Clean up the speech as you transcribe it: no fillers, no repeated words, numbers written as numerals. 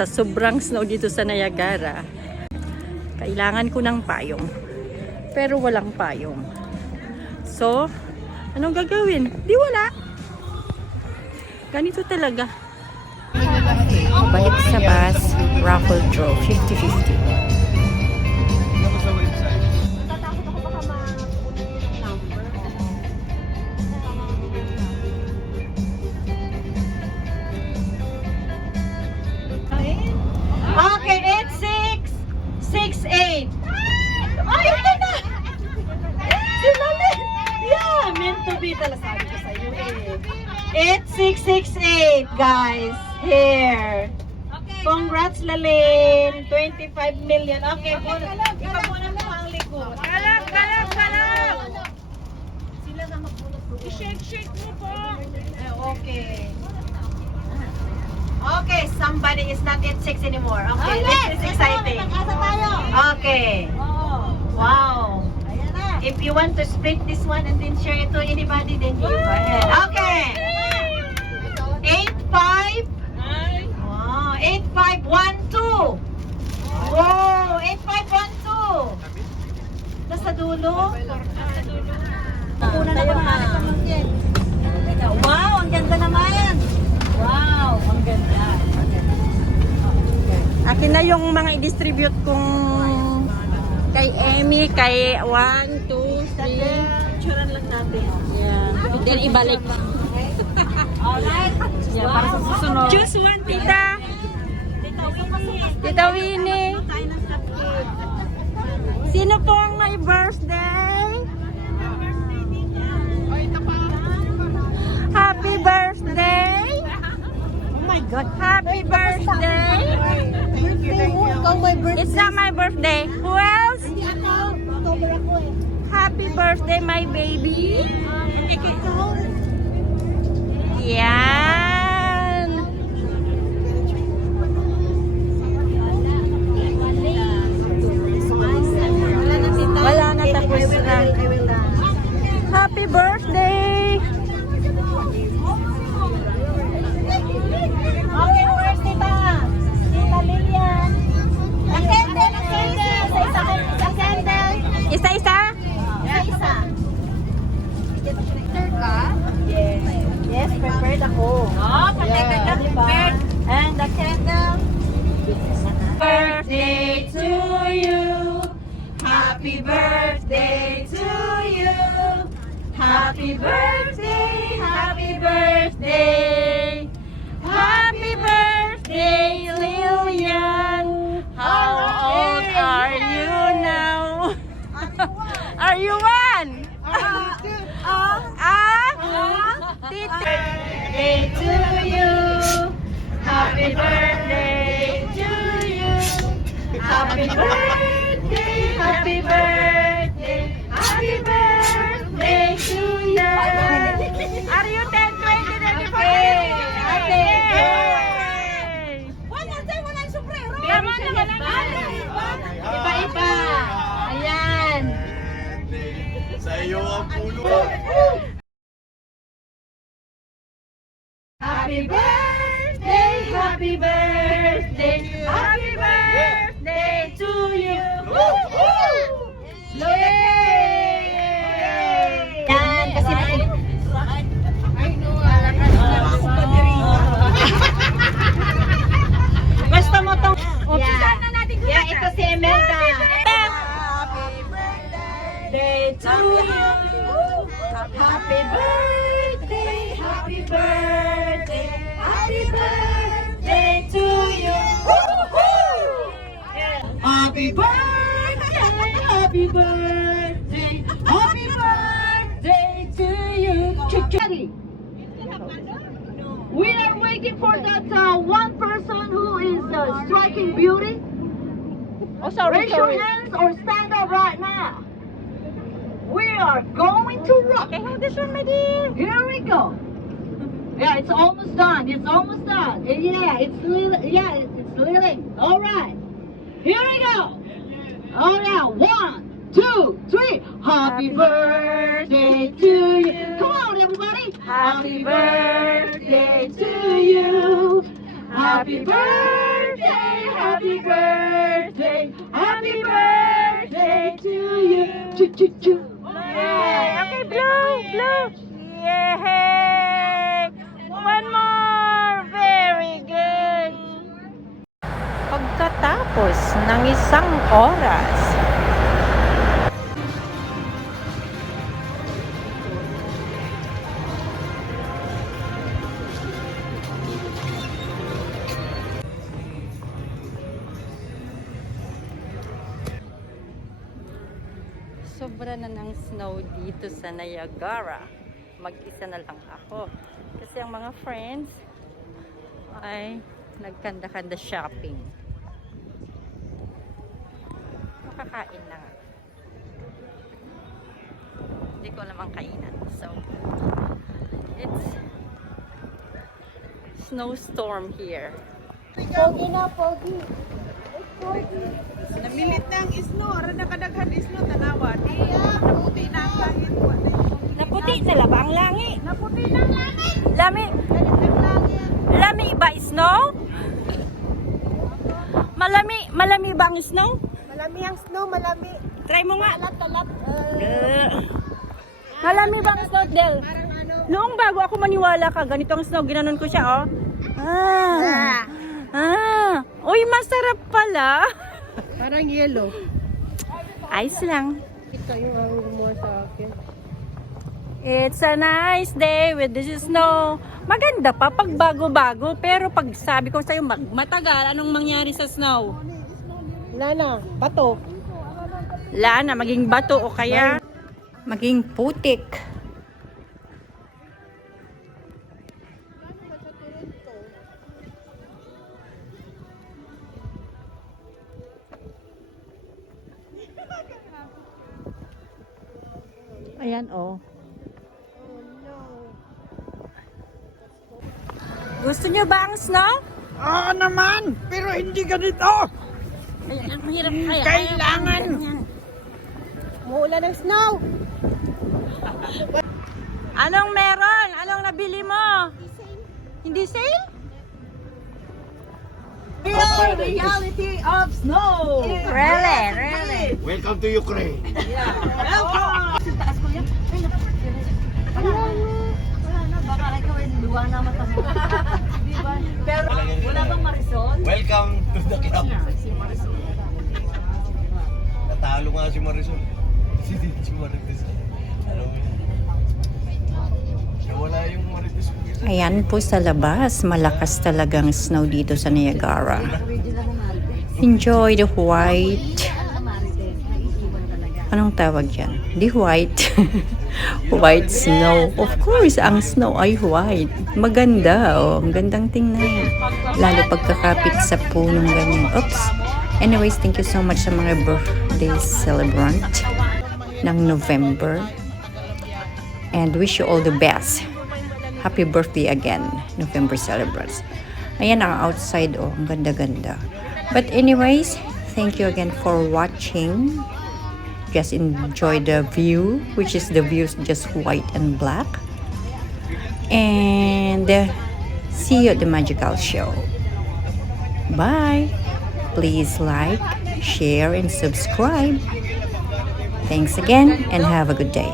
sa sobrang snow dito sa Niagara, kailangan ko ng payong. Pero walang payong. So, anong gagawin? Di wala. Ganito talaga. Balik sa bus, raffle draw, 50-50. Okay, 8668. Ay, ito na! Sinali! Yeah, meant to be talaga sabi ko sa iyo eh. 8668, guys. Here. Congrats, Lalin. 25 million. Okay, ipapunan mo ang likod. Kalap! Sila na magpulot po. I-shake mo po. Okay. Okay, somebody is not at 6 anymore. Okay, this is exciting. Okay. Wow. If you want to split this one and then share it to anybody, then you go ahead. Okay. 85. Wow, 8512. Wow, 8512. Nasa dulo? Wow, ang ganda naman. Wow, ang ganda. Akin na yung mga i-distribute kong kay Emmy, kay 1, 2, 3. Picturean lang natin. Yeah. Then ibalik. Alright. Yeah, para sa susunod. Choose one, tita. Tita Winnie. Sino po ang may birthday? Happy birthday! Oh my God. Happy birthday! Thank you. It's not my birthday. Who else? Hindi ako. October ako eh. Happy birthday, my baby! Yan! Wala na, tapos na. Happy birthday! Okay, where's Tita? Tita Lilian. Ang candle. Sa candle. Isa-isa? Isa. Prepared ka? Yes. Yes, prepared ako. Oh, protected ka, prepared. And the candle. Birthday to you. Happy birthday to you. Happy birthday, happy birthday. Happy birthday, Lilian. How old are you now? Are you one? Tita. Birthday to you. Happy birthday to you. Happy birthday, happy birthday, happy birthday to you. Are you 10, 20, 25? Wala yung sombrero. Iba-iba. Ayan. Sa iyo ang puno. Happy birthday, happy birthday, happy birthday to you. Yay! Yan, kasi basta mo tong Umpisahan na natin kung yeah, ito si Emelda. Happy birthday to you. Happy birthday, happy birthday, happy birthday to you. Happy birthday, happy birthday, happy birthday to you. We are waiting for that one person who is striking beauty. Oh, sorry. Raise your hands or stand up right now. We are going to rock. Okay, hold this one, my dear. Here we go. Yeah, it's almost done. It's almost done. Yeah, it's little. All right. Here we go. Oh yeah, 1, 2, 3. Happy birthday to you. Come on, everybody. Happy birthday to you. Happy birthday. Happy birthday, happy birthday to you. Choo-choo-choo. Yay! Okay, blow! Yay! One more! Very good! Pagkatapos ng isang oras, sobra na ng snow dito sa Niagara. Mag-isa na lang ako. Kasi ang mga friends ay nagkanda-kanda shopping. Makakain na nga. Hindi ko namang kainan. So, it's snowstorm here. Pogi na, pogi. Namilit na ang isno. Ara nakadaghan isno. Tanawa. Di, naputi na ang langit. Naputi na ba ang langit? Naputi na ang langit. Lami. Lami ba snow? Malami ba ang snow? Malami ang snow, malami. Try mo nga. Talat. Malami ba ang snow, Del? Parang ano. Noong bago ako maniwala ka, ganito ang snow, ginanon ko siya, oh. Uy, masarap pala. Parang yellow. Ayos lang. Ito yung ang gumawa sa akin. It's a nice day with this snow. Maganda pa pag bago-bago, pero pag sabi ko sa'yo matagal, anong mangyari sa snow? Wala na. Bato. Wala na, maging bato o kaya maging putik. Ayan, oh. Gusto nyo ba ang snow? Oo naman. Pero hindi ganito. Ay, ang hirap kaya. Kailangan. Muulan ng snow. Anong meron? Anong nabili mo? Hindi sale? Real reality of snow. Really? Welcome to Ukraine. Welcome. Taas ko yan. Ay, wala na. Baka gawin luwa na mata mo. Diba? Pero wala bang Marisol? Welcome to the club. Natalo nga si Marisol. Si Marites. Alam mo yun. Nawala yung Marites ko. Ayan po sa labas, malakas talagang snow dito sa Niagara. Enjoy the white. Anong tawag dyan? The white. White snow. Of course, ang snow ay white. Maganda, oh. Ang gandang tingnan. Lalo pagkakapit sa punong ganyan. Oops. Anyways, thank you so much sa mga birthday celebrant ng November. And wish you all the best. Happy birthday again, November celebrants. Ayan ang outside, oh, ang ganda-ganda. But anyways, thank you again for watching. Just enjoy the view, which is the views just white and black. And see you at the magical show. Bye. Please like, share, and subscribe. Thanks again, and have a good day.